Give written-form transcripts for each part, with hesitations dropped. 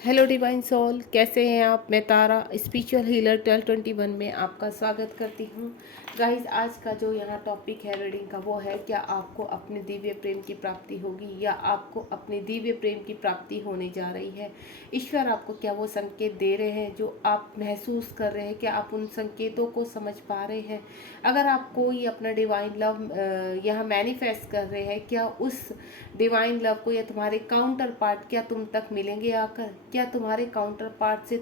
Hello divine soul, कैसे हैं आप। मैं तारा स्पिरिचुअल हीलर 1221 में आपका स्वागत करती हूँ। गाइस, आज का जो यहाँ टॉपिक है रीडिंग का वो है, क्या आपको अपने दिव्य प्रेम की प्राप्ति होगी या आपको अपने दिव्य प्रेम की प्राप्ति होने जा रही है। ईश्वर आपको क्या वो संकेत दे रहे हैं जो आप महसूस कर रहे हैं, क्या आप उन संकेतों को समझ पा रहे हैं। अगर आप कोई अपना डिवाइन लव यहाँ मैनिफेस्ट कर रहे हैं, क्या उस डिवाइन लव को या तुम्हारे काउंटर पार्ट क्या तुम तक मिलेंगे आकर, क्या तुम्हारे काउंटर पार्ट से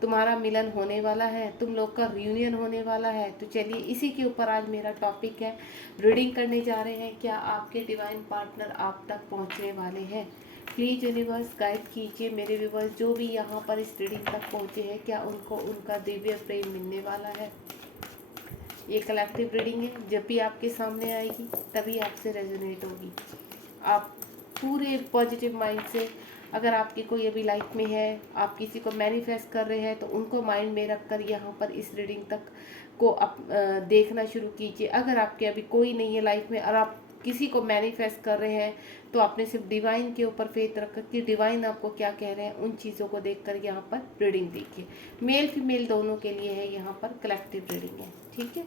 तुम्हारा मिलन होने वाला है, तुम लोग का रियूनियन होने वाला है। तो चलिए, इसी के ऊपर आज मेरा टॉपिक है। रीडिंग करने जा रहे हैं, क्या आपके डिवाइन पार्टनर आप तक पहुंचने वाले हैं। प्लीज़ यूनिवर्स गाइड कीजिए मेरे व्यूवर्स जो भी यहाँ पर इस रीडिंग तक पहुँचे हैं, क्या उनको उनका दिव्य प्रेम मिलने वाला है। ये कलेक्टिव रीडिंग है, जब भी आपके सामने आएगी तभी आपसे रेजोनेट होगी। आप पूरे पॉजिटिव माइंड से, अगर आपकी कोई अभी लाइफ में है, आप किसी को मैनिफेस्ट कर रहे हैं तो उनको माइंड में रख कर यहाँ पर इस रीडिंग तक को देखना शुरू कीजिए। अगर आपके अभी कोई नहीं है लाइफ में और आप किसी को मैनिफेस्ट कर रहे हैं तो आपने सिर्फ डिवाइन के ऊपर फेथ रखकर कि डिवाइन आपको क्या कह रहे हैं, उन चीज़ों को देखकर यहाँ पर रीडिंग देखिए। मेल फीमेल दोनों के लिए है, यहाँ पर कलेक्टिव रीडिंग है, ठीक है।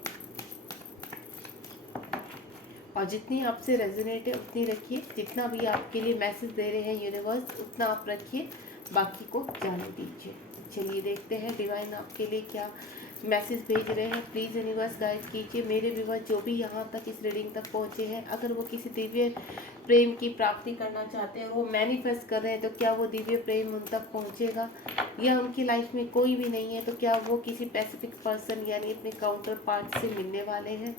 और जितनी आपसे रेजोनेट है उतनी रखिए, जितना भी आपके लिए मैसेज दे रहे हैं यूनिवर्स उतना आप रखिए, बाकी को जाने दीजिए। चलिए देखते हैं डिवाइन आपके लिए क्या मैसेज भेज रहे हैं। प्लीज़ यूनिवर्स गाइड कीजिए मेरे व्यूअर्स जो भी यहाँ तक इस रीडिंग तक पहुँचे हैं। अगर वो किसी दिव्य प्रेम की प्राप्ति करना चाहते हैं और वो मैनिफेस्ट कर रहे हैं तो क्या वो दिव्य प्रेम उन तक पहुँचेगा, या उनकी लाइफ में कोई भी नहीं है तो क्या वो किसी स्पेसिफिक पर्सन यानी अपने काउंटर पार्ट से मिलने वाले हैं।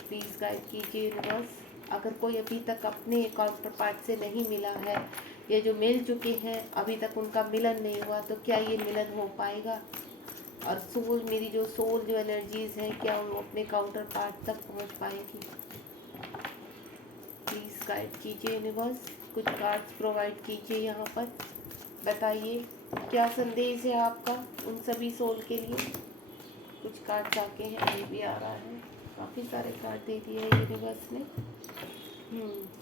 प्लीज़ गाइड कीजिए यूनिवर्स। अगर कोई अभी तक अपने काउंटर पार्ट से नहीं मिला है या जो मिल चुके हैं अभी तक उनका मिलन नहीं हुआ, तो क्या ये मिलन हो पाएगा। और सोल, मेरी जो सोल जो एनर्जीज हैं, क्या वो अपने काउंटर पार्ट तक पहुंच पाएंगी। प्लीज़ गाइड कीजिए यूनिवर्स, कुछ कार्ड्स प्रोवाइड कीजिए यहाँ पर। बताइए क्या संदेश है आपका उन सभी सोल के लिए। कुछ कार्ड्स आके हैं, ये भी आ रहा है, काफ़ी सारे कार्ड दे दिए हैं यूनिवर्स ने।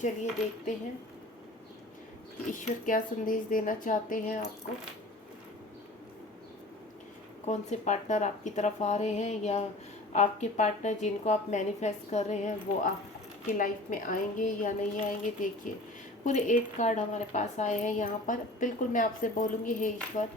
चलिए देखते हैं कि ईश्वर क्या संदेश देना चाहते हैं आपको। कौन से पार्टनर आपकी तरफ आ रहे हैं, या आपके पार्टनर जिनको आप मैनिफेस्ट कर रहे हैं वो आपकी लाइफ में आएंगे या नहीं आएंगे। देखिए पूरे 8 कार्ड हमारे पास आए हैं यहाँ पर। बिल्कुल मैं आपसे बोलूँगी, हे ईश्वर,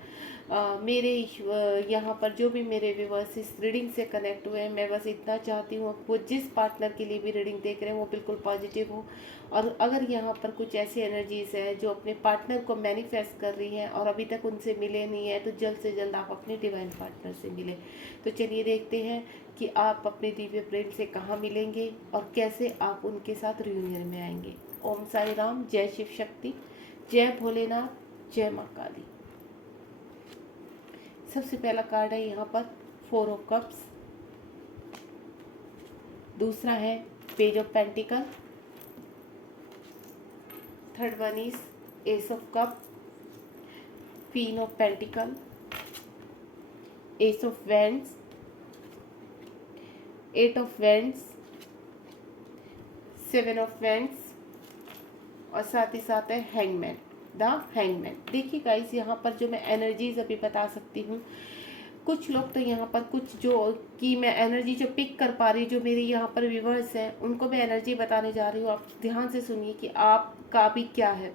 मेरे ईश्वर यहाँ पर जो भी मेरे व्यूअर्स इस रीडिंग से कनेक्ट हुए हैं, मैं बस इतना चाहती हूँ वो जिस पार्टनर के लिए भी रीडिंग देख रहे हैं वो बिल्कुल पॉजिटिव हो। और अगर यहाँ पर कुछ ऐसी एनर्जीज है जो अपने पार्टनर को मैनिफेस्ट कर रही हैं और अभी तक उनसे मिले नहीं है, तो जल्द से जल्द आप अपने डिवाइन पार्टनर से मिले। तो चलिए देखते हैं कि आप अपने दिव्य प्रेम से कहाँ मिलेंगे और कैसे आप उनके साथ रियूनियन में आएंगे। ओम साई राम, जय शिव शक्ति, जय भोलेनाथ, जय माँ काली। सबसे पहला कार्ड है यहाँ पर 4 ऑफ कप्स, दूसरा है page of pentacle, third one is S of cup, queen of pentacle, S of vends, 8 of vends, 7 of vends और साथ ही साथ है हैंगमैन, द हैंगमैन। देखिए गाइस, यहाँ पर जो मैं एनर्जीज अभी बता सकती हूँ, कुछ लोग तो यहाँ पर कुछ जो कि मैं एनर्जी जो पिक कर पा रही, जो मेरे यहाँ पर व्यूवर्स हैं उनको मैं एनर्जी बताने जा रही हूँ। आप ध्यान से सुनिए कि आपका भी क्या है।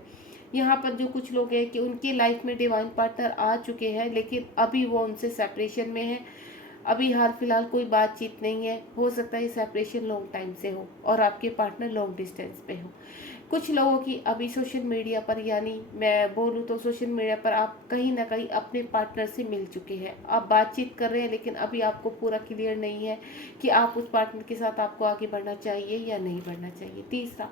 यहाँ पर जो कुछ लोग हैं कि उनकी लाइफ में डिवाइन पार्टनर आ चुके हैं लेकिन अभी वो उनसे सेपरेशन में है, अभी हाल फिलहाल कोई बातचीत नहीं है। हो सकता है ये सेपरेशन लॉन्ग टाइम से हो और आपके पार्टनर लॉन्ग डिस्टेंस पे हो। कुछ लोगों की अभी सोशल मीडिया पर, यानी मैं बोलूँ तो सोशल मीडिया पर आप कहीं ना कहीं अपने पार्टनर से मिल चुके हैं, आप बातचीत कर रहे हैं लेकिन अभी आपको पूरा क्लियर नहीं है कि आप उस पार्टनर के साथ आपको आगे बढ़ना चाहिए या नहीं बढ़ना चाहिए। तीसरा,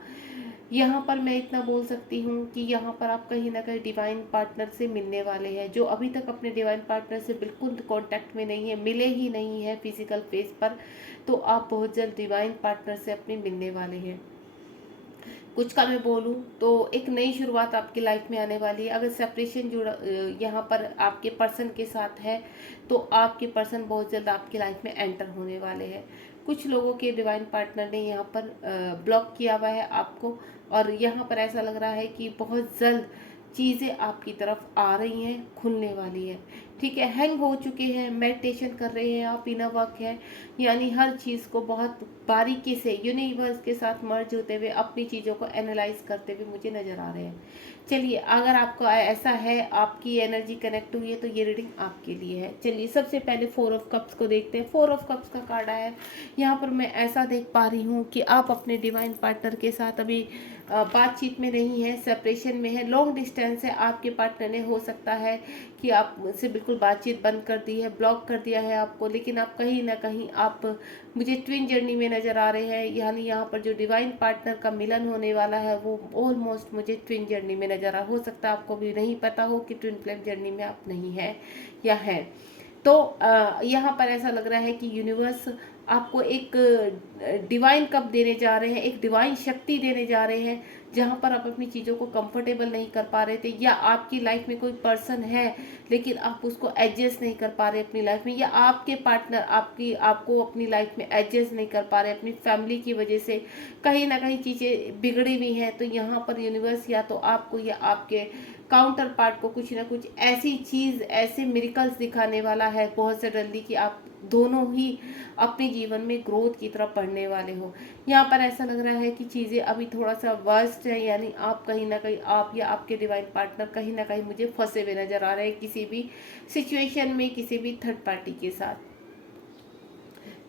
यहाँ पर मैं इतना बोल सकती हूँ कि यहाँ पर आप कहीं ना कहीं डिवाइन पार्टनर से मिलने वाले हैं। जो अभी तक अपने डिवाइन पार्टनर से बिल्कुल कांटेक्ट में नहीं है, मिले ही नहीं है फिजिकल फेस पर, तो आप बहुत जल्द डिवाइन पार्टनर से अपने मिलने वाले हैं। कुछ का मैं बोलूँ तो एक नई शुरुआत आपकी लाइफ में आने वाली है। अगर सेपरेशन जुड़ा यहाँ पर आपके पर्सन के साथ है तो आपके पर्सन बहुत जल्द आपकी लाइफ में एंटर होने वाले हैं। कुछ लोगों के डिवाइन पार्टनर ने यहाँ पर ब्लॉक किया हुआ है आपको, और यहाँ पर ऐसा लग रहा है कि बहुत जल्द चीज़ें आपकी तरफ आ रही हैं, खुलने वाली है। ठीक है, हैंग हो चुके हैं, मेडिटेशन कर रहे हैं आप, इनर वर्क है, यानी हर चीज़ को बहुत बारीकी से यूनिवर्स के साथ मर्ज होते हुए अपनी चीज़ों को एनालाइज करते हुए मुझे नज़र आ रहे हैं। चलिए, अगर आपको ऐसा है, आपकी एनर्जी कनेक्ट हुई है, तो ये रीडिंग आपके लिए है। चलिए, सबसे पहले 4 ऑफ कप्स को देखते हैं। 4 ऑफ कप्स का कार्ड है। यहाँ पर मैं ऐसा देख पा रही हूँ कि आप अपने डिवाइन पार्टनर के साथ अभी बातचीत में नहीं है, सेपरेशन में है, लॉन्ग डिस्टेंस है। आपके पार्टनर ने हो सकता है कि आपसे बिल्कुल बातचीत बंद कर दी है, ब्लॉक कर दिया है आपको, लेकिन आप कहीं ना कहीं आप मुझे ट्विन जर्नी में नज़र आ रहे हैं। यानी यहाँ पर जो डिवाइन पार्टनर का मिलन होने वाला है वो ऑलमोस्ट मुझे ट्विन जर्नी में नज़र आ। हो सकता है आपको भी नहीं पता हो कि ट्विन फ्लेम जर्नी में आप नहीं है या है। तो यहाँ पर ऐसा लग रहा है कि यूनिवर्स आपको एक डिवाइन कप देने जा रहे हैं, एक डिवाइन शक्ति देने जा रहे हैं, जहाँ पर आप अपनी चीज़ों को कंफर्टेबल नहीं कर पा रहे थे, या आपकी लाइफ में कोई पर्सन है लेकिन आप उसको एडजस्ट नहीं कर पा रहे अपनी लाइफ में, या आपके पार्टनर आपको अपनी लाइफ में एडजस्ट नहीं कर पा रहे अपनी फैमिली की वजह से, कहीं ना कहीं चीज़ें बिगड़ी हुई हैं। तो यहाँ पर यूनिवर्स या तो आपको या आपके काउंटर पार्ट को कुछ ना कुछ ऐसी चीज़, ऐसे मिरेकल्स दिखाने वाला है बहुत सडनली कि आप दोनों ही अपने जीवन में ग्रोथ की तरफ बढ़ने वाले हो। यहाँ पर ऐसा लग रहा है कि चीज़ें अभी थोड़ा सा वर्स्ट है, यानी आप कहीं ना कहीं, आप या आपके डिवाइन पार्टनर कहीं ना कहीं मुझे फंसे हुए नजर आ रहे हैं किसी भी सिचुएशन में, किसी भी थर्ड पार्टी के साथ।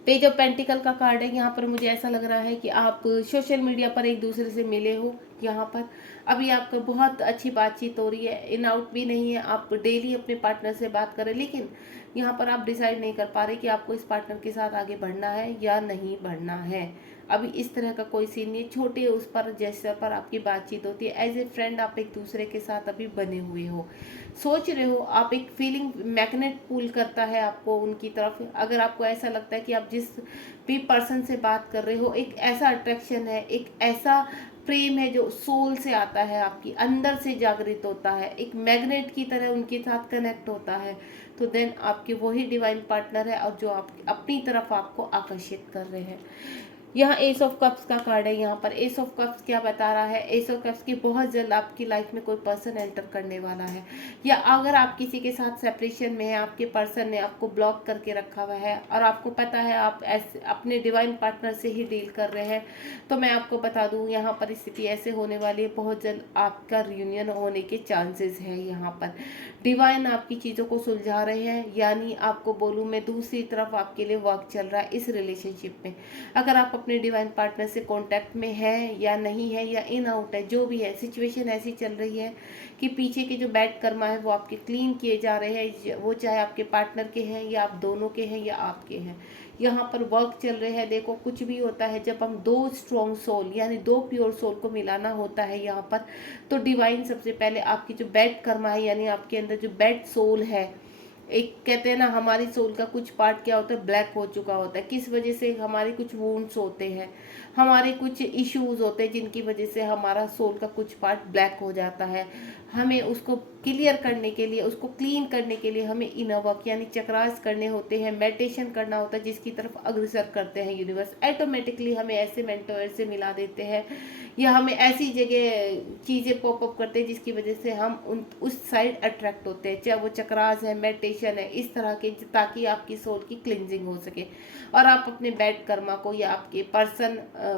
पेज ऑफ पेंटिकल का कार्ड है। यहाँ पर मुझे ऐसा लग रहा है कि आप सोशल मीडिया पर एक दूसरे से मिले हो। यहाँ पर अभी आपका बहुत अच्छी बातचीत हो रही है, इन आउट भी नहीं है, आप डेली अपने पार्टनर से बात करें, लेकिन यहाँ पर आप डिसाइड नहीं कर पा रहे कि आपको इस पार्टनर के साथ आगे बढ़ना है या नहीं बढ़ना है। अभी इस तरह का कोई सीन नहीं, छोटे उस पर जैसे पर आपकी बातचीत होती है, एज ए फ्रेंड आप एक दूसरे के साथ अभी बने हुए हो, सोच रहे हो, आप एक फीलिंग मैग्नेट पुल करता है आपको उनकी तरफ। अगर आपको ऐसा लगता है कि आप जिस भी पर्सन से बात कर रहे हो, एक ऐसा अट्रैक्शन है, एक ऐसा प्रेम है जो सोल से आता है, आपकी अंदर से जागृत होता है, एक मैग्नेट की तरह उनके साथ कनेक्ट होता है, तो देन आपके वही डिवाइन पार्टनर है और जो आप अपनी तरफ आपको आकर्षित कर रहे हैं। यहाँ एस ऑफ कप्स का कार्ड है। यहाँ पर एस ऑफ कप्स क्या बता रहा है? एस ऑफ कप्स की बहुत जल्द आपकी लाइफ में कोई पर्सन एंटर करने वाला है, या अगर आप किसी के साथ सेपरेशन में है, आपके पर्सन ने आपको ब्लॉक करके रखा हुआ है और आपको पता है आप ऐसे अपने डिवाइन पार्टनर से ही डील कर रहे हैं, तो मैं आपको बता दूं यहाँ पर स्थिति ऐसे होने वाली है, बहुत जल्द आपका रियूनियन होने के चांसेस है। यहाँ पर डिवाइन आपकी चीज़ों को सुलझा रहे हैं, यानी आपको बोलूँ मैं, दूसरी तरफ आपके लिए वर्क चल रहा है इस रिलेशनशिप में। अगर आप अपने डिवाइन पार्टनर से कांटेक्ट में है या नहीं है, या इन आउट है, जो भी है, सिचुएशन ऐसी चल रही है कि पीछे के जो बैड कर्मा है वो आपके क्लीन किए जा रहे हैं, वो चाहे आपके पार्टनर के हैं या आप दोनों के हैं या आपके हैं, यहाँ पर वर्क चल रहे हैं। देखो, कुछ भी होता है जब हम दो स्ट्रॉन्ग सोल यानी दो प्योर सोल को मिलाना होता है यहाँ पर, तो डिवाइन सबसे पहले आपकी जो बैड कर्मा है, यानी आपके अंदर जो बैड सोल है, एक कहते हैं ना, हमारी सोल का कुछ पार्ट क्या होता है, ब्लैक हो चुका होता है, किस वजह से, हमारे कुछ वुंड्स होते हैं, हमारे कुछ इश्यूज होते हैं जिनकी वजह से हमारा सोल का कुछ पार्ट ब्लैक हो जाता है। हमें उसको क्लियर करने के लिए, उसको क्लीन करने के लिए हमें इनर वर्क यानी चक्रास करने होते हैं, मेडिटेशन करना होता है, जिसकी तरफ अग्रसर करते हैं यूनिवर्स। ऑटोमेटिकली हमें ऐसे मेंटोर से मिला देते हैं, या हमें ऐसी जगह चीज़ें पॉपअप करते हैं जिसकी वजह से हम उस साइड अट्रैक्ट होते हैं, चाहे वो चक्रास है, मेडिटेशन है, इस तरह के, ताकि आपकी सोल की क्लिनजिंग हो सके और आप अपने बैड कर्मा को या आपके पर्सन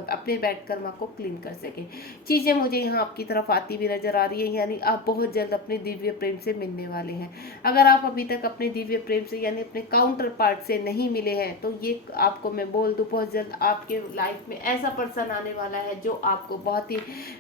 अपने बैड कर्मा को क्लीन कर सके। चीज़ें मुझे यहाँ आपकी तरफ आती हुई नजर आ रही है, यानी आप बहुत जल्द अपने दिव्य प्रेम से मिलने वाले हैं। अगर आप अभी तक अपने दिव्य प्रेम से यानी अपने काउंटर पार्ट से नहीं मिले हैं, तो ये आपको मैं बोल दूँ, बहुत जल्द आपके लाइफ में ऐसा पर्सन आने वाला है जो आपको बहुत ही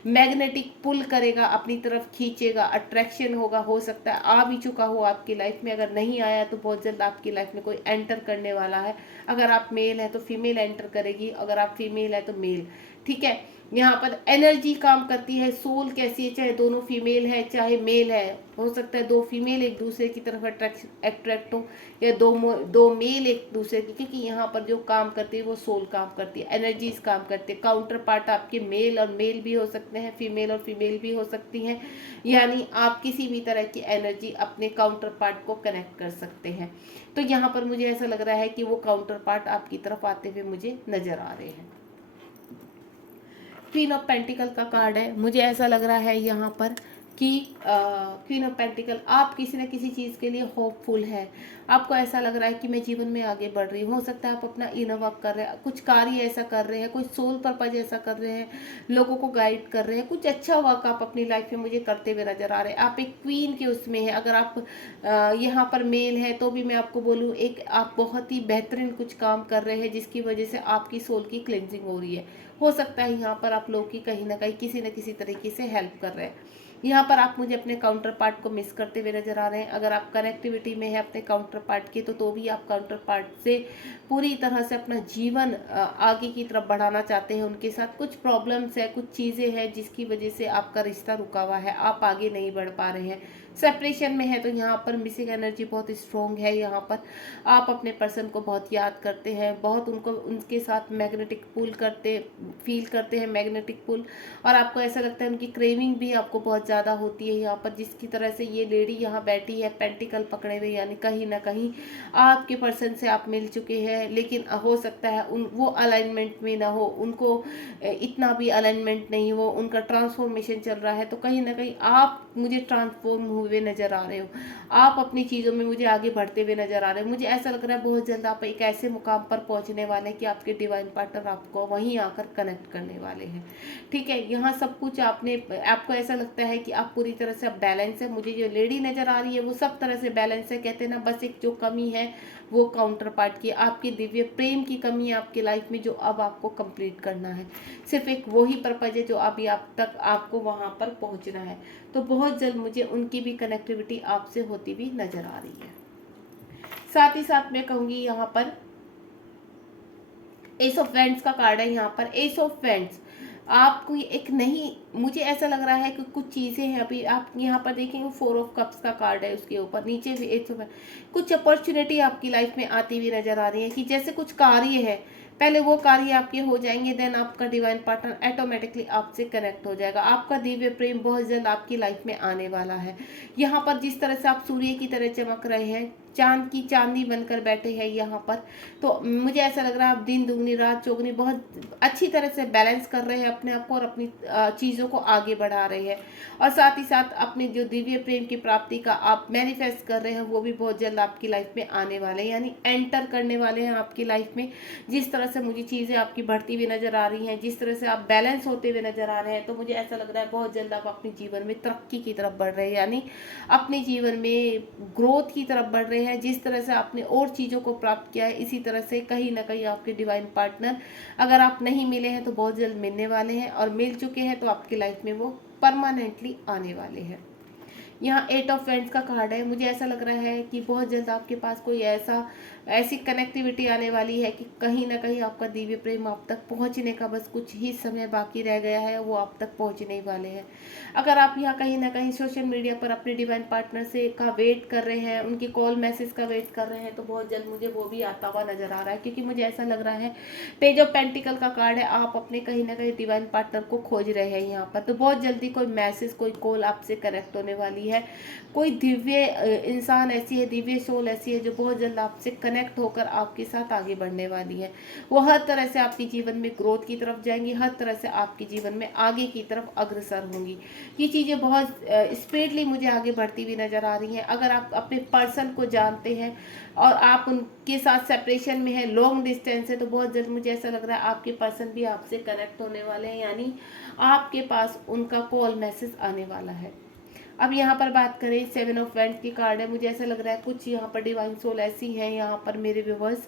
मैग्नेटिक पुल करेगा, अपनी तरफ खींचेगा, अट्रैक्शन होगा। हो सकता है आ भी चुका हो आपकी लाइफ में, अगर नहीं आया तो बहुत जल्द आपकी लाइफ में कोई एंटर करने वाला है। अगर आप मेल है तो फीमेल एंटर करेगी, अगर आप फीमेल है तो मेल। ठीक है, यहाँ पर एनर्जी काम करती है, सोल कैसी है, चाहे दोनों फीमेल है चाहे मेल है, हो सकता है दो फीमेल एक दूसरे की तरफ अट्रैक्ट हो, या दो मेल एक दूसरे की, क्योंकि यहाँ पर जो काम करती है वो सोल काम करती है, एनर्जीज काम करती है। काउंटर पार्ट आपके मेल और मेल भी हो सकते हैं, फीमेल और फीमेल भी हो सकती हैं, यानी आप किसी भी तरह की एनर्जी अपने काउंटर पार्ट को कनेक्ट कर सकते हैं। तो यहाँ पर मुझे ऐसा लग रहा है कि वो काउंटर पार्ट आपकी तरफ आते हुए मुझे नजर आ रहे हैं। क्वीन ऑफ पेंटिकल का कार्ड है। मुझे ऐसा लग रहा है यहाँ पर कि क्वीन ऑफ पेंटिकल, आप किसी न किसी चीज़ के लिए होपफुल है। आपको ऐसा लग रहा है कि मैं जीवन में आगे बढ़ रही हूँ। हो सकता है आप अपना इनर वर्क कर रहे हैं, कुछ कार्य ऐसा कर रहे हैं, कोई सोल पर्पज ऐसा कर रहे हैं, लोगों को गाइड कर रहे हैं, कुछ अच्छा वर्क आप अपनी लाइफ में मुझे करते हुए नजर आ रहे हैं। आप एक क्वीन के उसमें है। अगर आप यहाँ पर मेल है तो भी मैं आपको बोलूँ, एक आप बहुत ही बेहतरीन कुछ काम कर रहे हैं जिसकी वजह से आपकी सोल की क्लेंजिंग हो रही है। हो सकता है यहाँ पर आप लोग की कहीं ना कहीं किसी न किसी तरीके से हेल्प कर रहे हैं। यहाँ पर आप मुझे अपने काउंटर पार्ट को मिस करते हुए नजर आ रहे हैं। अगर आप कनेक्टिविटी में है अपने काउंटर पार्ट के, तो भी आप काउंटर पार्ट से पूरी तरह से अपना जीवन आगे की तरफ बढ़ाना चाहते हैं। उनके साथ कुछ प्रॉब्लम्स है, कुछ चीज़ें हैं जिसकी वजह से आपका रिश्ता रुका हुआ है, आप आगे नहीं बढ़ पा रहे हैं, सेपरेशन में है। तो यहाँ पर मिसिंग एनर्जी बहुत स्ट्रॉन्ग है। यहाँ पर आप अपने पर्सन को बहुत याद करते हैं, बहुत उनको उनके साथ मैग्नेटिक पुल फील करते हैं, मैग्नेटिक पुल। और आपको ऐसा लगता है उनकी क्रेविंग भी आपको बहुत ज़्यादा होती है। यहाँ पर जिसकी तरह से ये लेडी यहाँ बैठी है पेंटिकल पकड़े हुए, यानी कहीं ना कहीं आपके पर्सन से आप मिल चुके हैं, लेकिन हो सकता है वो अलाइनमेंट में ना हो, उनको इतना भी अलाइनमेंट नहीं हो, उनका ट्रांसफॉर्मेशन चल रहा है। तो कहीं ना कहीं आप मुझे ट्रांसफॉर्म हुए नज़र आ रहे हो, आप अपनी चीज़ों में मुझे आगे बढ़ते हुए नज़र आ रहे हो। मुझे ऐसा लग रहा है बहुत जल्द आप एक ऐसे मुकाम पर पहुंचने वाले हैं कि आपके डिवाइन पार्टनर आपको वहीं आकर कनेक्ट करने वाले हैं। ठीक है, यहाँ सब कुछ आपको ऐसा लगता है कि आप पूरी तरह से अब बैलेंस है। मुझे जो लेडी नज़र आ रही है वो सब तरह से बैलेंस है। कहते हैं ना, बस एक जो कमी है वो काउंटर पार्ट की, आपके दिव्य प्रेम की कमी है आपकी लाइफ में, जो अब आपको कंप्लीट करना है। सिर्फ एक वही पर्पज है जो अभी आप तक आपको वहाँ पर पहुँचना है। तो बहुत जल्द मुझे उनकी भी कनेक्टिविटी आपसे होती हुई नजर आ रही है। साथ ही साथ मैं कहूँगी यहाँ पर एस ऑफ वेंट्स का कार्ड है। यहाँ पर एस ऑफ वेंट्स आपको एक नहीं, मुझे ऐसा लग रहा है कि कुछ चीज़ें हैं। अभी आप यहाँ पर देखेंगे 4 ऑफ कप्स का कार्ड है, उसके ऊपर नीचे भी एस ऑफ, कुछ अपॉर्चुनिटी आपकी लाइफ में आती हुई नजर आ रही है कि जैसे कुछ कार्य है, पहले वो कार्य आपके हो जाएंगे, देन आपका डिवाइन पार्टनर ऑटोमेटिकली आपसे कनेक्ट हो जाएगा। आपका दिव्य प्रेम बहुत जल्द आपकी लाइफ में आने वाला है। यहाँ पर जिस तरह से आप सूर्य की तरह चमक रहे हैं, चांद की चांदनी बनकर बैठे हैं यहाँ पर, तो मुझे ऐसा लग रहा है आप दिन दुगनी रात चौगनी बहुत अच्छी तरह से बैलेंस कर रहे हैं अपने आप को और अपनी चीज़ों को आगे बढ़ा रहे हैं। और साथ ही साथ अपनी जो दिव्य प्रेम की प्राप्ति का आप मैनिफेस्ट कर रहे हैं वो भी बहुत जल्द आपकी लाइफ में आने वाले हैं, यानी एंटर करने वाले हैं आपकी लाइफ में। जिस तरह से मुझे चीज़ें आपकी बढ़ती हुई नज़र आ रही हैं, जिस तरह से आप बैलेंस होते हुए नज़र आ रहे हैं, तो मुझे ऐसा लग रहा है बहुत जल्द आप अपने जीवन में तरक्की की तरफ बढ़ रहे हैं, यानी अपने जीवन में ग्रोथ की तरफ बढ़ रहे हैं। जिस तरह से आपने और चीज़ों को प्राप्त किया है, इसी तरह से कहीं ना कहीं आपके डिवाइन पार्टनर, अगर आप नहीं मिले हैं तो बहुत जल्द मिलने वाले हैं, और मिल चुके हैं तो आपकी लाइफ में वो परमानेंटली आने वाले हैं। यहाँ 8 ऑफ वेंट्स का कार्ड है। मुझे ऐसा लग रहा है कि बहुत जल्द आपके पास कोई ऐसी कनेक्टिविटी आने वाली है कि कहीं ना कहीं आपका दिव्य प्रेम आप तक पहुंचने का बस कुछ ही समय बाकी रह गया है, वो आप तक पहुंचने ही वाले हैं। अगर आप यहाँ कहीं ना कहीं सोशल मीडिया पर अपने डिवाइन पार्टनर से का वेट कर रहे हैं, उनकी कॉल मैसेज का वेट कर रहे हैं, तो बहुत जल्द मुझे वो भी आता हुआ नजर आ रहा है, क्योंकि मुझे ऐसा लग रहा है पेज ऑफ पेंटिकल का कार्ड है, आप अपने कहीं ना कहीं डिवाइन पार्टनर को खोज रहे हैं यहाँ पर। तो बहुत जल्दी कोई मैसेज, कोई कॉल आपसे कनेक्ट होने वाली है। कोई दिव्य इंसान ऐसी है, दिव्य सोल ऐसी है जो बहुत जल्द आपसे कनेक्ट होकर आपके साथ आगे बढ़ने वाली है। वो हर तरह से आपके जीवन में ग्रोथ की तरफ जाएंगी, हर तरह से आपके जीवन में आगे की तरफ अग्रसर होंगी। ये चीज़ें बहुत स्पीडली मुझे आगे बढ़ती हुई नज़र आ रही हैं। अगर आप अपने पर्सन को जानते हैं और आप उनके साथ सेपरेशन में है, लॉन्ग डिस्टेंस है, तो बहुत जल्द मुझे ऐसा लग रहा है आपके पर्सन भी आपसे कनेक्ट होने वाले हैं, यानी आपके पास उनका कॉल मैसेज आने वाला है। अब यहाँ पर बात करें 7 ऑफ वेंट्स की कार्ड है। मुझे ऐसा लग रहा है कुछ यहाँ पर डिवाइन सोल ऐसी हैं यहाँ पर मेरे व्यूवर्स,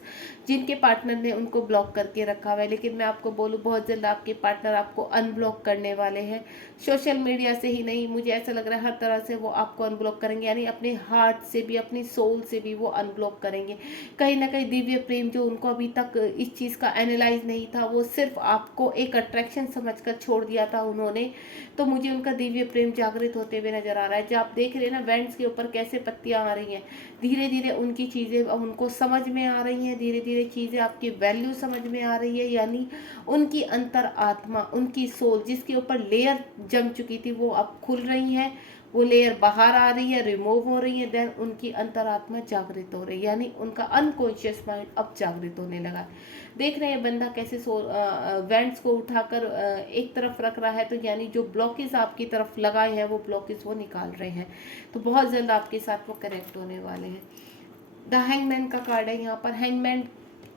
जिनके पार्टनर ने उनको ब्लॉक करके रखा हुआ है, लेकिन मैं आपको बोलूँ बहुत जल्द आपके पार्टनर आपको अनब्लॉक करने वाले हैं। सोशल मीडिया से ही नहीं, मुझे ऐसा लग रहा है हर तरह से वो आपको अनब्लॉक करेंगे, यानी अपने हार्ट से भी, अपनी सोल से भी वो अनब्लॉक करेंगे। कहीं ना कहीं दिव्य प्रेम जो उनको अभी तक इस चीज़ का एनालाइज नहीं था, वो सिर्फ आपको एक अट्रैक्शन समझकर छोड़ दिया था उन्होंने, तो मुझे उनका दिव्य प्रेम जागृत होते हुए नजर आ रहा है। जब आप देख रहे हैं ना वेंट्स के ऊपर कैसे पत्तियां आ रही हैं, धीरे धीरे उनकी चीज़ें उनको समझ में आ रही हैं, धीरे धीरे चीज़ें आपकी वैल्यू समझ में आ रही है, यानी उनकी अंतर आत्मा, उनकी सोल जिसके ऊपर लेयर जम चुकी थी वो अब खुल रही हैं, वो लेयर बाहर आ रही है, रिमूव हो रही है, देन उनकी अंतरात्मा जागृत हो रही है, यानी उनका अनकॉन्शियस माइंड अब जागृत होने लगा है। देख रहे हैं बंदा कैसे वेंट्स को उठाकर एक तरफ रख रहा है, तो यानी जो ब्लॉकेज आपकी तरफ लगाए हैं वो ब्लॉकेज वो निकाल रहे हैं। तो बहुत जल्द आपके साथ वो कनेक्ट होने वाले हैं। द हैंगमैन का कार्ड है यहाँ पर। हैंगमैन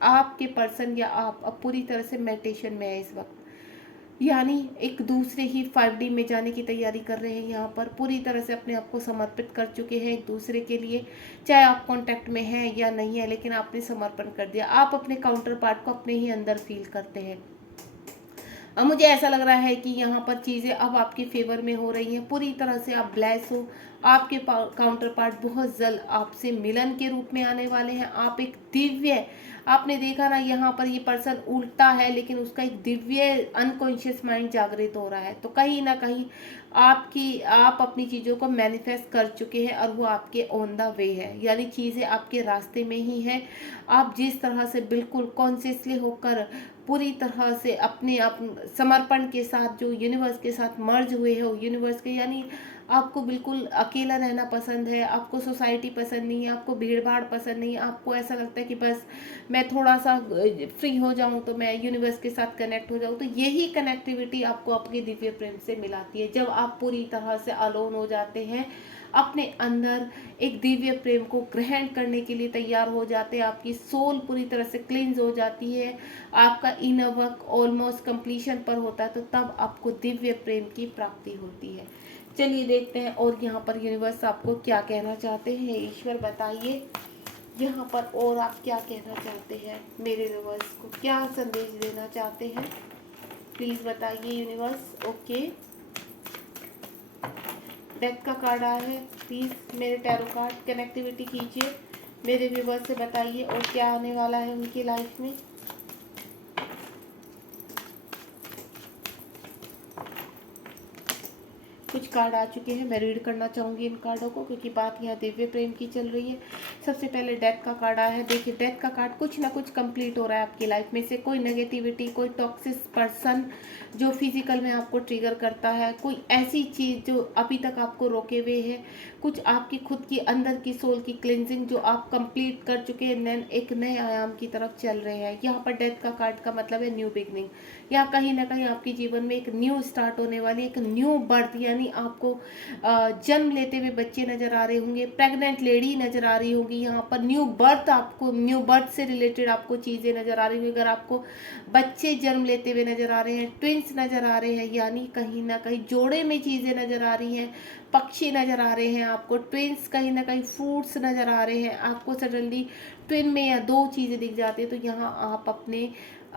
आपके पर्सन या आप अब पूरी तरह से मेडिटेशन में है इस वक्त, यानी एक दूसरे ही 5D में जाने की तैयारी कर रहे हैं। यहाँ पर पूरी तरह से अपने आप को समर्पित कर चुके हैं एक दूसरे के लिए, चाहे आप कांटेक्ट में हैं या नहीं है, लेकिन आपने समर्पण कर दिया। आप अपने काउंटर पार्ट को अपने ही अंदर फील करते हैं। अब मुझे ऐसा लग रहा है कि यहाँ पर चीज़ें अब आपके फेवर में हो रही हैं, पूरी तरह से आप ब्लेस हो। आपके काउंटर पार्ट बहुत जल्द आपसे मिलन के रूप में आने वाले हैं। आप एक दिव्य, आपने देखा ना यहाँ पर ये पर्सन उल्टा है, लेकिन उसका एक दिव्य अनकॉन्शियस माइंड जागृत हो रहा है। तो कहीं ना कहीं आप अपनी चीज़ों को मैनिफेस्ट कर चुके हैं और वो आपके ऑन द वे है, यानी चीज़ें आपके रास्ते में ही है। आप जिस तरह से बिल्कुल कॉन्शियसली होकर पूरी तरह से अपने आप समर्पण के साथ जो यूनिवर्स के साथ मर्ज हुए हो, यूनिवर्स के, यानी आपको बिल्कुल अकेला रहना पसंद है, आपको सोसाइटी पसंद नहीं है, आपको भीड़ भाड़ पसंद नहीं है, आपको ऐसा लगता है कि बस मैं थोड़ा सा फ्री हो जाऊं तो मैं यूनिवर्स के साथ कनेक्ट हो जाऊं। तो यही कनेक्टिविटी आपको अपने दिव्य प्रेम से मिलाती है। जब आप पूरी तरह से अलोन हो जाते हैं, अपने अंदर एक दिव्य प्रेम को ग्रहण करने के लिए तैयार हो जाते हैं, आपकी सोल पूरी तरह से क्लींस हो जाती है, आपका इनर वर्क ऑलमोस्ट कंप्लीशन पर होता है, तो तब आपको दिव्य प्रेम की प्राप्ति होती है। चलिए देखते हैं और यहाँ पर यूनिवर्स आपको क्या कहना चाहते हैं। ईश्वर बताइए यहाँ पर और आप क्या कहना चाहते हैं, मेरे यूनिवर्स को क्या संदेश देना चाहते हैं, प्लीज बताइए यूनिवर्स। ओके, डेथ का कार्ड आया है, प्लीज मेरे टैरो कार्ड कनेक्टिविटी कीजिए, मेरे व्यूवर्स से बताइए और क्या आने वाला है उनकी लाइफ में। कुछ कार्ड आ चुके हैं, मैं रीड करना चाहूँगी इन कार्डों को, क्योंकि बात यहाँ दिव्य प्रेम की चल रही है। सबसे पहले डेथ का कार्ड आया है। देखिए डेथ का कार्ड, कुछ ना कुछ कंप्लीट हो रहा है आपकी लाइफ में से। कोई नेगेटिविटी, कोई टॉक्सिक पर्सन जो फिजिकल में आपको ट्रिगर करता है, कोई ऐसी चीज़ जो अभी तक आपको रोके हुए है, कुछ आपकी खुद की अंदर की सोल की क्लिनजिंग जो आप कंप्लीट कर चुके हैं, एक नए आयाम की तरफ चल रहे हैं। यहाँ पर डेथ का कार्ड का मतलब है न्यू बिगनिंग। यहाँ कहीं ना कहीं आपके जीवन में एक न्यू स्टार्ट होने वाली, एक न्यू बर्थ, यानी आपको जन्म लेते हुए बच्चे नजर आ रहे होंगे, प्रेग्नेंट लेडी नजर आ रही होगी। यहाँ पर न्यू बर्थ, आपको न्यू बर्थ से रिलेटेड आपको चीज़ें नजर आ रही होंगी। अगर आपको बच्चे जन्म लेते हुए नजर आ रहे हैं, ट्विंस नजर आ रहे हैं, यानी कहीं ना कहीं जोड़े में चीज़ें नजर आ रही हैं, पक्षी नजर आ रहे हैं आपको, ट्विंस, कहीं ना कहीं फ्रूट्स नजर आ रहे हैं आपको। सडनली ट्विन में या दो चीज़ें दिख जाती है, तो यहाँ आप अपने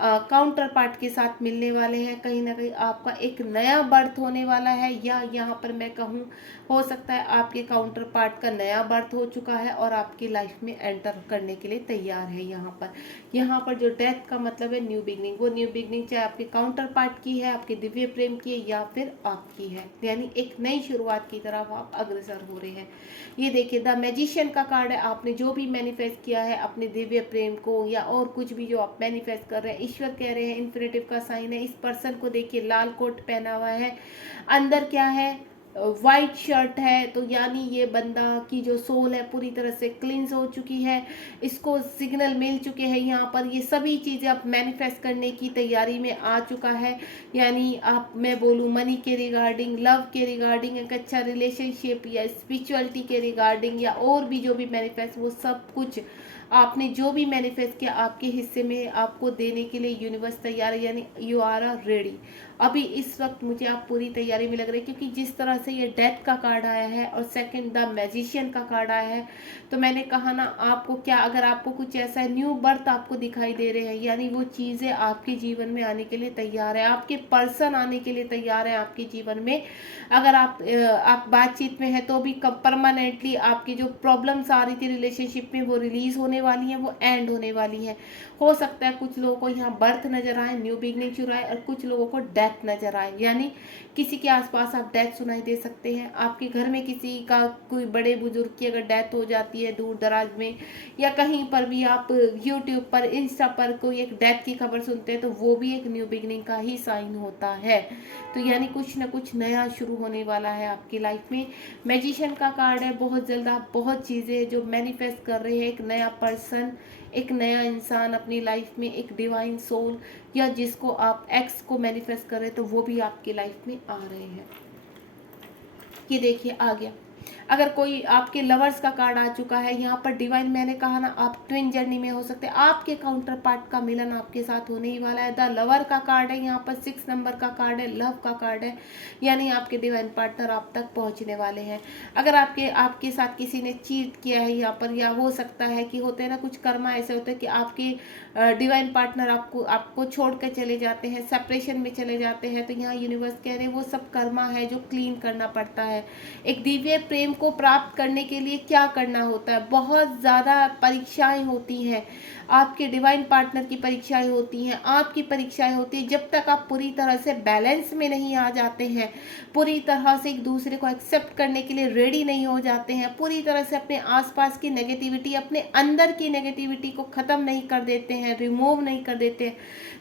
काउंटर पार्ट के साथ मिलने वाले हैं। कहीं ना कहीं आपका एक नया बर्थ होने वाला है, या यहाँ पर मैं कहूँ हो सकता है आपके काउंटर पार्ट का नया बर्थ हो चुका है और आपकी लाइफ में एंटर करने के लिए तैयार है। यहाँ पर जो डेथ का मतलब है न्यू बिगनिंग, वो न्यू बिगनिंग चाहे आपके काउंटर पार्ट की है, आपके दिव्य प्रेम की है, या फिर आपकी है, यानी एक नई शुरुआत की तरफ आप अग्रसर हो रहे हैं। ये देखिए द मैजिशियन का कार्ड है। आपने जो भी मैनिफेस्ट किया है अपने दिव्य प्रेम को, या और कुछ भी जो आप मैनिफेस्ट कर रहे हैं, ईश्वर कह रहे हैं, इन्फिनिटिव का साइन है। इस पर्सन को देखिए लाल कोट पहना हुआ है, अंदर क्या है, वाइट शर्ट है, तो यानी ये बंदा की जो सोल है पूरी तरह से क्लींस हो चुकी है, इसको सिग्नल मिल चुके हैं। यहाँ पर ये सभी चीज़ें आप मैनिफेस्ट करने की तैयारी में आ चुका है, यानी आप, मैं बोलूँ मनी के रिगार्डिंग, लव के रिगार्डिंग, एक अच्छा रिलेशनशिप या स्पिरिचुअलिटी के रिगार्डिंग, या और भी जो भी मैनिफेस्ट, वो सब कुछ आपने जो भी मैनिफेस्ट किया आपके हिस्से में आपको देने के लिए यूनिवर्स तैयार है, यानी यू आर रेडी। अभी इस वक्त मुझे आप पूरी तैयारी में लग रही है, क्योंकि जिस तरह से ये डेथ का कार्ड आया है और सेकंड द मैजिशियन का कार्ड आया है, तो मैंने कहा ना आपको क्या, अगर आपको कुछ ऐसा न्यू बर्थ आपको दिखाई दे रहे हैं, यानी वो चीज़ें आपके जीवन में आने के लिए तैयार है, आपके पर्सन आने के लिए तैयार है आपके जीवन में। अगर आप बातचीत में है तो भी परमानेंटली आपकी जो प्रॉब्लम्स आ रही थी रिलेशनशिप में, वो रिलीज होने वाली हैं, वो एंड होने वाली हैं। हो सकता है कुछ लोगों को यहाँ बर्थ नजर आए, न्यू बिगनिंग शुरू आए, और कुछ लोगों को डेथ डेथ नजर आए, यानी किसी के आसपास आप डेथ सुनाई दे सकते हैं। आपके घर में किसी का कोई बड़े बुजुर्ग की अगर डेथ हो जाती है दूर दराज में, या कहीं पर भी आप यूट्यूब पर, इंस्टा पर कोई एक डेथ की खबर सुनते हैं, तो वो भी एक न्यू बिगनिंग का ही साइन होता है। तो यानी कुछ ना कुछ नया शुरू होने वाला है आपकी लाइफ में। मैजिशियन का कार्ड है, बहुत जल्द आप बहुत चीज़ें जो मैनिफेस्ट कर रहे हैं, एक नया पर्सन, एक नया इंसान अपनी लाइफ में, एक डिवाइन सोल, या जिसको आप एक्स को मैनिफेस्ट कर रहे हैं, तो वो भी आपकी लाइफ में आ रहे हैं। ये देखिए आ गया। अगर कोई आपके लवर्स का कार्ड आ चुका है यहाँ पर डिवाइन, मैंने कहा ना आप ट्विन जर्नी में हो सकते हैं, आपके काउंटर पार्ट का मिलन आपके साथ होने ही वाला है। द लवर का कार्ड है यहाँ पर, 6 नंबर का कार्ड है, लव का कार्ड है, यानी आपके डिवाइन पार्टनर आप तक पहुँचने वाले हैं। अगर आपके साथ किसी ने चीट किया है यहाँ पर, या हो सकता है कि होते हैं ना कुछ कर्मा ऐसे होते हैं कि आपके डिवाइन पार्टनर आपको छोड़ कर चले जाते हैं, सेपरेशन में चले जाते हैं, तो यहाँ यूनिवर्स कह रहे हैं वो सब कर्मा है जो क्लीन करना पड़ता है। एक दिव्य प्रेम को प्राप्त करने के लिए क्या करना होता है, बहुत ज़्यादा परीक्षाएं होती हैं, आपके डिवाइन पार्टनर की परीक्षाएं होती हैं, आपकी परीक्षाएं होती हैं। जब तक आप पूरी तरह से बैलेंस में नहीं आ जाते हैं, पूरी तरह से एक दूसरे को एक्सेप्ट करने के लिए रेडी नहीं हो जाते हैं, पूरी तरह से अपने आसपास की नेगेटिविटी, अपने अंदर की नेगेटिविटी को ख़त्म नहीं कर देते हैं, रिमूव नहीं कर देते हैं,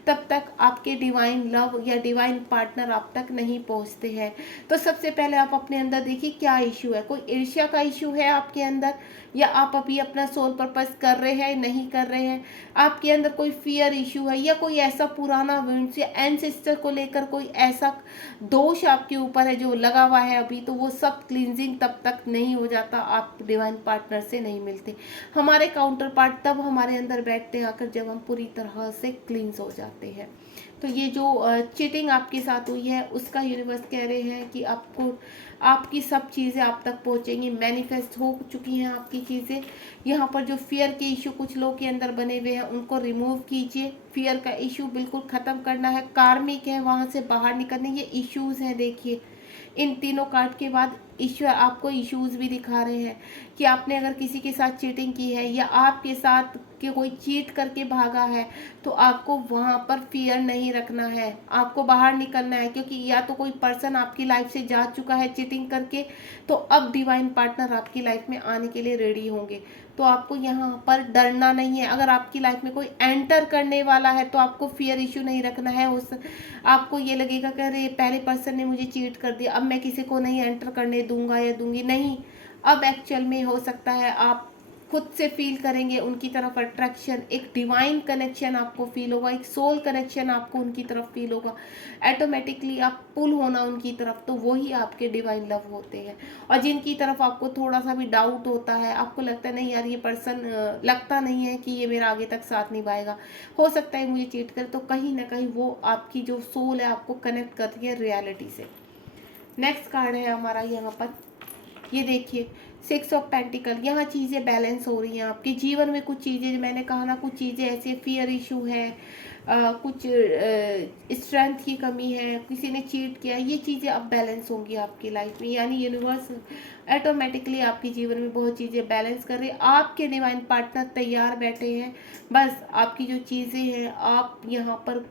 तब तक आपके डिवाइन लव या डिवाइन पार्टनर आप तक नहीं पहुंचते हैं। तो सबसे पहले आप अपने अंदर देखिए क्या इशू है। कोई ईर्ष्या का इशू है आपके अंदर, या आप अभी अपना सोल पर्पस कर रहे हैं, नहीं कर रहे हैं। आपके अंदर कोई फियर इशू है, या कोई ऐसा पुराना विंड्स या एंसेस्टर को लेकर कोई ऐसा दोष आपके ऊपर है जो लगा हुआ है अभी, तो वो सब क्लींजिंग तब तक नहीं हो जाता, आप डिवाइन पार्टनर से नहीं मिलते। हमारे काउंटर पार्ट तब हमारे अंदर बैठते हैं आकर जब हम पूरी तरह से क्लींस हो जाते हैं। तो ये जो चीटिंग आपके साथ हुई है उसका यूनिवर्स कह रहे हैं कि आपकी सब चीज़ें आप तक पहुंचेंगी, मैनिफेस्ट हो चुकी हैं आपकी चीज़ें। यहाँ पर जो फियर के इशू कुछ लोग के अंदर बने हुए हैं उनको रिमूव कीजिए, फियर का इशू बिल्कुल ख़त्म करना है, कार्मिक है वहाँ से बाहर निकलने, ये इश्यूज़ हैं। देखिए इन तीनों कार्ड के बाद ईश्वर आपको इश्यूज भी दिखा रहे हैं कि आपने अगर किसी के साथ चीटिंग की है, या आपके साथ कि कोई चीट करके भागा है, तो आपको वहाँ पर फियर नहीं रखना है, आपको बाहर निकलना है। क्योंकि या तो कोई पर्सन आपकी लाइफ से जा चुका है चीटिंग करके, तो अब डिवाइन पार्टनर आपकी लाइफ में आने के लिए रेडी होंगे, तो आपको यहाँ पर डरना नहीं है। अगर आपकी लाइफ में कोई एंटर करने वाला है तो आपको फियर इशू नहीं रखना है। आपको ये लगेगा कि अरे पहले पर्सन ने मुझे चीट कर दिया, अब मैं किसी को नहीं एंटर करने दूंगा या दूंगी, नहीं। अब एक्चुअल में हो सकता है आप खुद से फील करेंगे उनकी तरफ अट्रैक्शन, एक डिवाइन कनेक्शन आपको फील होगा, एक सोल कनेक्शन आपको उनकी तरफ फील होगा, ऑटोमेटिकली आप पुल होना उनकी तरफ, तो वही आपके डिवाइन लव होते हैं। और जिनकी तरफ आपको थोड़ा सा भी डाउट होता है, आपको लगता है नहीं यार ये पर्सन लगता नहीं है कि ये मेरा आगे तक साथ निभाएगा, हो सकता है मुझे चीट करे, तो कहीं ना कहीं वो आपकी जो सोल है आपको कनेक्ट करती है रियलिटी से। नेक्स्ट कार्ड है हमारा यहाँ पर, ये देखिए 6 ऑफ पेंटिकल। यहाँ चीज़ें बैलेंस हो रही हैं आपके जीवन में। कुछ चीज़ें मैंने कहा ना, कुछ चीज़ें ऐसी फियर इशू है, कुछ स्ट्रेंथ की कमी है, किसी ने चीट किया, ये चीज़ें अब बैलेंस होंगी आपकी लाइफ में। यानी यूनिवर्स ऑटोमेटिकली आपके जीवन में बहुत चीज़ें बैलेंस कर रही है। आपके डिवाइन पार्टनर तैयार बैठे हैं, बस आपकी जो चीज़ें हैं आप यहाँ पर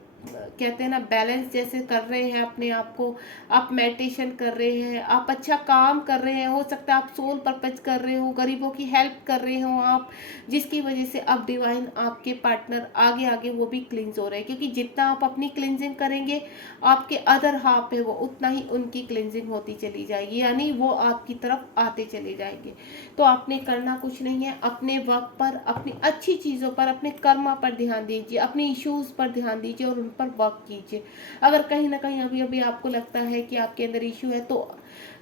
कहते हैं ना बैलेंस जैसे कर रहे हैं अपने आप को, आप मेडिटेशन कर रहे हैं, आप अच्छा काम कर रहे हैं, हो सकता है आप सोल पर्पज कर रहे हो, गरीबों की हेल्प कर रहे हो आप, जिसकी वजह से अब डिवाइन आपके पार्टनर आगे आगे वो भी क्लींस हो रहे हैं। क्योंकि जितना आप अपनी क्लींजिंग करेंगे, आपके अदर हाफ है वो उतना ही उनकी क्लींजिंग होती चली जाएगी, यानी वो आपकी तरफ आते चले जाएंगे। तो आपने करना कुछ नहीं है, अपने वर्क पर, अपनी अच्छी चीज़ों पर, अपने कर्मा पर ध्यान दीजिए, अपने इश्यूज पर ध्यान दीजिए और पर वर्क कीजिए। अगर कहीं ना कहीं अभी अभी आपको लगता है कि आपके अंदर इशू है, तो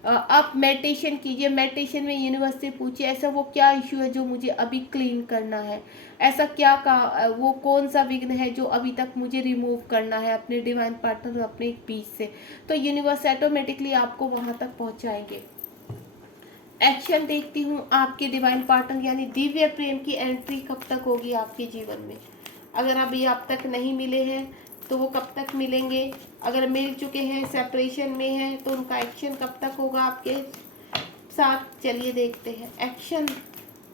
आप मेडिटेशन कीजिए। मेडिटेशन में यूनिवर्स से पूछिए ऐसा वो क्या इशू है जो मुझे अभी क्लीन करना है, ऐसा क्या वो कौन सा विघ्न है जो अभी तक मुझे रिमूव करना है अपने डिवाइन पार्टनर और अपने बीच से, तो यूनिवर्स ऑटोमेटिकली आपको वहां तक पहुंचाएंगे। एक्शन देखती हूँ आपके डिवाइन पार्टनर यानी दिव्य प्रेम की एंट्री कब तक होगी आपके जीवन में। अगर अभी आप तक नहीं मिले हैं तो वो कब तक मिलेंगे, अगर मिल चुके हैं सेपरेशन में हैं तो उनका एक्शन कब तक होगा आपके साथ। चलिए देखते हैं एक्शन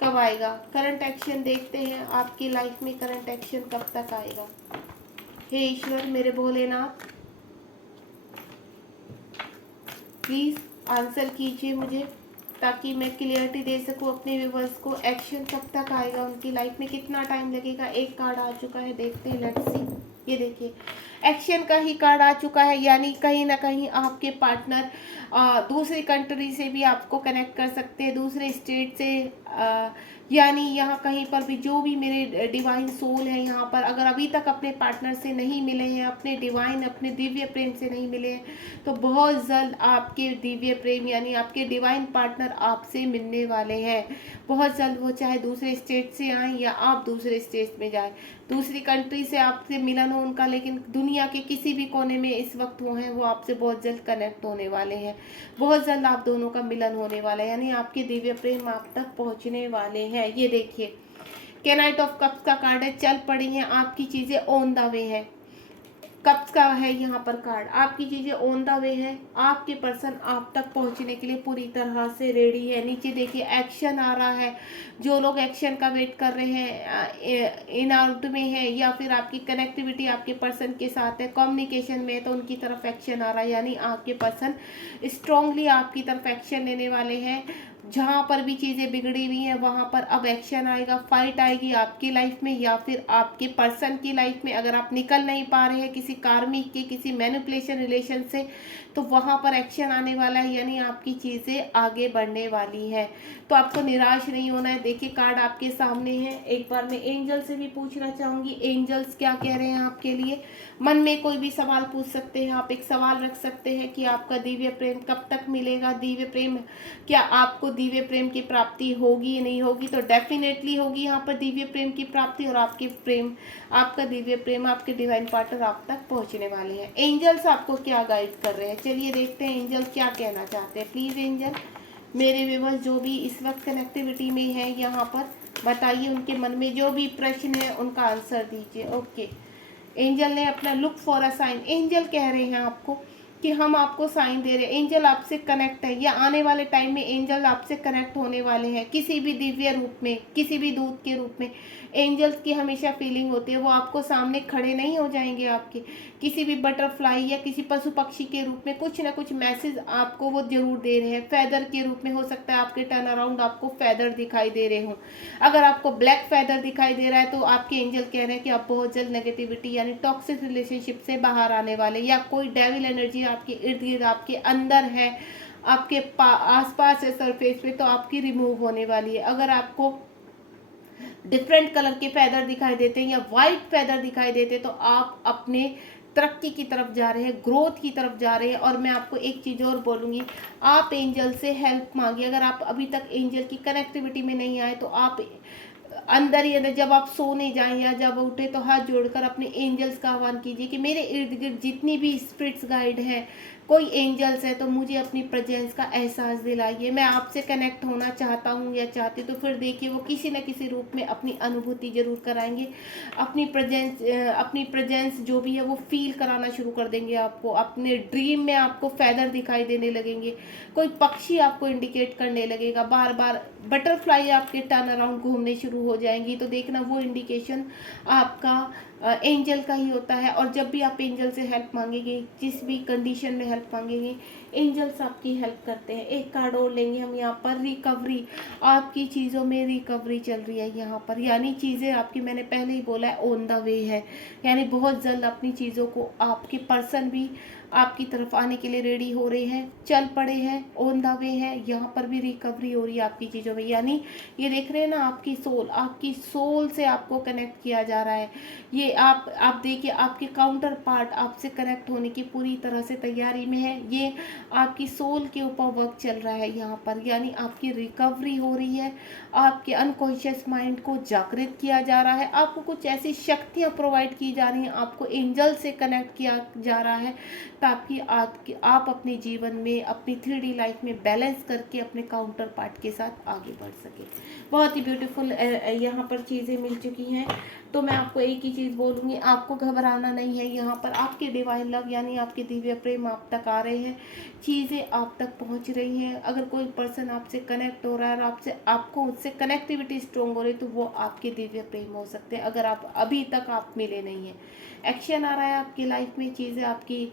कब आएगा, करंट एक्शन देखते हैं आपकी लाइफ में करंट एक्शन कब तक आएगा। हे ईश्वर मेरे भोलेनाथ, प्लीज़ आंसर कीजिए मुझे, ताकि मैं क्लियरिटी दे सकूँ अपने व्यूवर्स को। एक्शन कब तक आएगा उनकी लाइफ में, कितना टाइम लगेगा। एक कार्ड आ चुका है, देखते हैं, लेट्स सी। ये देखिए, एक्शन का ही कार्ड आ चुका है, यानी कहीं ना कहीं आपके पार्टनर दूसरी कंट्री से भी आपको कनेक्ट कर सकते हैं, दूसरे स्टेट से, यानी यहाँ कहीं पर भी, जो भी मेरे डिवाइन सोल है यहाँ पर, अगर अभी तक अपने पार्टनर से नहीं मिले हैं, अपने डिवाइन, अपने दिव्य प्रेम से नहीं मिले हैं, तो बहुत जल्द आपके दिव्य प्रेम यानी आपके डिवाइन पार्टनर आपसे मिलने वाले हैं। बहुत जल्द, वो चाहे दूसरे स्टेट से आए या आप दूसरे स्टेट में जाए, दूसरी कंट्री से आपसे मिलन हो उनका, लेकिन दुनिया के किसी भी कोने में इस वक्त वो हैं, वो आपसे बहुत जल्द कनेक्ट होने वाले हैं। बहुत जल्द आप दोनों का मिलन होने वाला है, यानी आपके दिव्य प्रेम आप तक पहुंचने वाले हैं। ये देखिए, नाइट ऑफ कप्स का कार्ड है, चल पड़ी हैं आपकी चीज़ें, ऑन द वे है। कप्स का है यहाँ पर कार्ड, आपकी चीज़ें ऑन द वे है, आपके पर्सन आप तक पहुँचने के लिए पूरी तरह से रेडी है। नीचे देखिए, एक्शन आ रहा है, जो लोग एक्शन का वेट कर रहे हैं, इन आउट में है, या फिर आपकी कनेक्टिविटी आपके पर्सन के साथ है, कम्युनिकेशन में है, तो उनकी तरफ एक्शन आ रहा है, यानी आपके पर्सन स्ट्रांगली आपकी तरफ एक्शन लेने वाले हैं। जहाँ पर भी चीज़ें बिगड़ी हुई हैं वहाँ पर अब एक्शन आएगा, फाइट आएगी आपकी लाइफ में या फिर आपके पर्सन की लाइफ में। अगर आप निकल नहीं पा रहे हैं किसी कार्मिक के, किसी मैनिपुलेशन रिलेशन से, तो वहाँ पर एक्शन आने वाला है, यानी आपकी चीज़ें आगे बढ़ने वाली हैं। तो आपको निराश नहीं होना है। देखिए, कार्ड आपके सामने है, एक बार मैं एंजल से भी पूछना चाहूँगी, एंजल्स क्या कह रहे हैं आपके लिए। मन में कोई भी सवाल पूछ सकते हैं आप, एक सवाल रख सकते हैं कि आपका दिव्य प्रेम कब तक मिलेगा, दिव्य प्रेम, क्या आपको दिव्य प्रेम की प्राप्ति होगी या नहीं होगी। तो डेफिनेटली होगी यहाँ पर दिव्य प्रेम की प्राप्ति, और आपके प्रेम, आपका दिव्य प्रेम, आपके डिवाइन पार्टनर आप तक पहुँचने वाले हैं। एंजल्स आपको क्या गाइड कर रहे हैं, चलिए देखते हैं एंजल क्या कहना चाहते हैं। प्लीज़ एंजल, मेरे व्यूअर्स जो भी इस वक्त कनेक्टिविटी में है यहाँ पर, बताइए उनके मन में जो भी प्रश्न है उनका आंसर दीजिए। ओके, एंजल ने अपना look for a sign, angel कह रहे हैं आपको कि हम आपको साइन दे रहे हैं, एंजल आपसे कनेक्ट है, या आने वाले टाइम में एंजल आपसे कनेक्ट होने वाले हैं किसी भी दिव्य रूप में, किसी भी दूत के रूप में। एंजल्स की हमेशा फीलिंग होती है, वो आपको सामने खड़े नहीं हो जाएंगे, आपके किसी भी बटरफ्लाई या किसी पशु पक्षी के रूप में कुछ ना कुछ मैसेज आपको वो जरूर दे रहे हैं। फैदर के रूप में हो सकता है आपके टर्न अराउंड आपको फैदर दिखाई दे रहे हों। अगर आपको ब्लैक फैदर दिखाई दे रहा है तो आपके एंजल कह रहे हैं कि आप बहुत जल्द नेगेटिविटी यानी टॉक्सिक रिलेशनशिप से बाहर आने वाले, या कोई डेविल एनर्जी आपके इर्द गिर्द, आपके अंदर है, आपके आसपास है सरफेस पे, तो आपकी रिमूव होने वाली है। अगर आपको डिफरेंट कलर के फैदर दिखाई देते हैं या वाइट फैदर दिखाई देते हैं, तो आप अपने तरक्की की तरफ जा रहे हैं, ग्रोथ की तरफ जा रहे हैं। और मैं आपको एक चीज़ और बोलूँगी, आप एंजल से हेल्प मांगिए। अगर आप अभी तक एंजल की कनेक्टिविटी में नहीं आए, तो आप अंदर ही अंदर जब आप सोने जाएं या जब उठे, तो हाथ जोड़कर अपने एंजल्स का आह्वान कीजिए कि मेरे इर्द गिर्द जितनी भी स्पिरिट्स गाइड हैं, कोई एंजल्स है, तो मुझे अपनी प्रेजेंस का एहसास दिलाइए। मैं आपसे कनेक्ट होना चाहता हूँ या चाहती, तो फिर देखिए वो किसी न किसी रूप में अपनी अनुभूति जरूर कराएंगे, अपनी प्रेजेंस जो भी है वो फील कराना शुरू कर देंगे आपको। अपने ड्रीम में आपको फैदर दिखाई देने लगेंगे, कोई पक्षी आपको इंडिकेट करने लगेगा, बार बार बटरफ्लाई आपके टर्न अराउंड घूमने शुरू हो जाएंगी। तो देखना वो इंडिकेशन आपका एंजल का ही होता है। और जब भी आप एंजल से हेल्प मांगेंगे, जिस भी कंडीशन में हेल्प मांगेंगे, एंजल्स आपकी हेल्प करते हैं। एक कार्ड और लेंगे हम यहाँ पर, रिकवरी, आपकी चीज़ों में रिकवरी चल रही है यहाँ पर, यानी चीज़ें आपकी, मैंने पहले ही बोला है, ऑन द वे है, यानी बहुत जल्द अपनी चीज़ों को आपके पर्सन भी आपकी तरफ आने के लिए रेडी हो रहे हैं, चल पड़े हैं, ऑन द वे है। यहाँ पर भी रिकवरी हो रही है आपकी चीज़ों में, यानी ये देख रहे हैं ना, आपकी सोल से आपको कनेक्ट किया जा रहा है। ये आप देखिए, आपके काउंटर पार्ट आपसे कनेक्ट होने की पूरी तरह से तैयारी में है। ये आपकी सोल के ऊपर वर्क चल रहा है यहाँ पर, यानी आपकी रिकवरी हो रही है, आपके अनकॉन्शियस माइंड को जागृत किया जा रहा है, आपको कुछ ऐसी शक्तियाँ प्रोवाइड की जा रही हैं, आपको एंजल से कनेक्ट किया जा रहा है, ताकि आप अपने जीवन में, अपनी 3D लाइफ में बैलेंस करके अपने काउंटर पार्ट के साथ आगे बढ़ सके। बहुत ही ब्यूटीफुल यहाँ पर चीज़ें मिल चुकी हैं। तो मैं आपको एक ही चीज़ बोलूँगी, आपको घबराना नहीं है। यहाँ पर आपके डिवाइन लव यानी आपके दिव्य प्रेम आप तक आ रहे हैं, चीज़ें आप तक पहुँच रही हैं। अगर कोई पर्सन आपसे कनेक्ट हो रहा है और आपको उससे कनेक्टिविटी स्ट्रॉन्ग हो रही है, तो वो आपके दिव्य प्रेम हो सकते हैं। अगर आप अभी तक आप मिले नहीं हैं, एक्शन आ रहा है आपकी लाइफ में, चीज़ें आपकी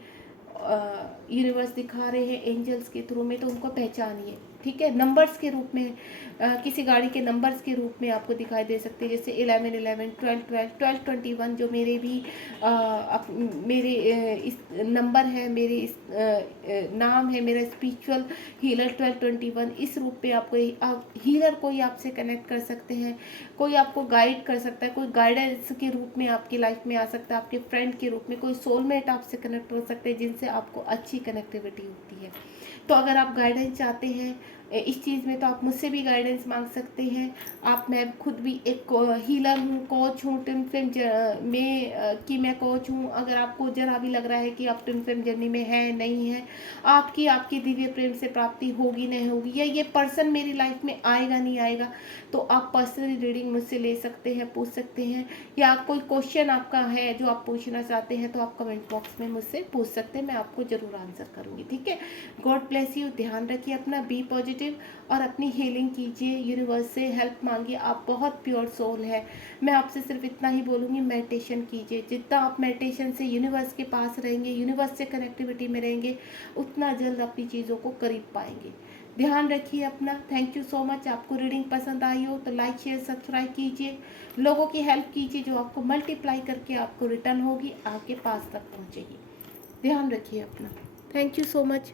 यूनिवर्स दिखा रहे हैं एंजल्स के थ्रू में, तो उनको पहचानिए, ठीक है। नंबर्स के रूप में, किसी गाड़ी के नंबर्स के रूप में आपको दिखाई दे सकते हैं, जैसे 11 11, 12 12, 12 21, जो मेरे भी मेरे इस नंबर है, मेरे इस नाम है, मेरा स्पिरिचुअल हीलर 1221। इस रूप में आपको हीलर कोई आपसे कनेक्ट कर सकते हैं, कोई आपको गाइड कर सकता है, कोई गाइडेंस के रूप में आपकी लाइफ में आ सकता है, आपके फ्रेंड के रूप में कोई सोलमेट आपसे कनेक्ट हो सकते हैं, जिनसे आपको अच्छी कनेक्टिविटी होती है। तो अगर आप गाइडेंस चाहते हैं इस चीज़ में, तो आप मुझसे भी गाइडेंस मांग सकते हैं। मैं खुद भी एक हीलर हूँ, कोच हूँ, ट्विन फ्लेम में कि मैं कोच हूँ। अगर आपको जरा भी लग रहा है कि आप ट्विन फ्लेम जर्नी में है, नहीं है, आपकी दिव्य प्रेम से प्राप्ति होगी नहीं होगी, या ये पर्सन मेरी लाइफ में आएगा नहीं आएगा, तो आप पर्सनली रीडिंग मुझसे ले सकते हैं, पूछ सकते हैं। या कोई क्वेश्चन आपका है जो आप पूछना चाहते हैं, तो आप कमेंट बॉक्स में मुझसे पूछ सकते हैं, मैं आपको ज़रूर आंसर करूँगी, ठीक है। God bless you. ध्यान रखिए अपना, बी पॉजिटिव, और अपनी हीलिंग कीजिए, यूनिवर्स से हेल्प मांगिए। आप बहुत प्योर सोल है। मैं आपसे सिर्फ इतना ही बोलूँगी, मेडिटेशन कीजिए। जितना आप मेडिटेशन से यूनिवर्स के पास रहेंगे, यूनिवर्स से कनेक्टिविटी में रहेंगे, उतना जल्द अपनी चीज़ों को करीब पाएंगे। ध्यान रखिए अपना। Thank you so much. आपको रीडिंग पसंद आई हो तो लाइक शेयर सब्सक्राइब कीजिए, लोगों की हेल्प कीजिए, जो आपको मल्टीप्लाई करके आपको रिटर्न होगी, आपके पास तक पहुँचेगी। ध्यान रखिए अपना। Thank you so much.